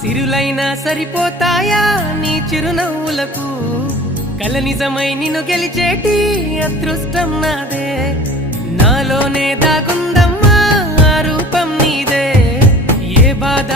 సిరులైనా సరిపోతాయా నీ చిరునవ్వులకు కల నిజమై నిన్ను గెలిచేటి అదృష్టం నాదే నాలోనే దాగుందమ్మా ఆ రూపం నీదే ఏ బాధ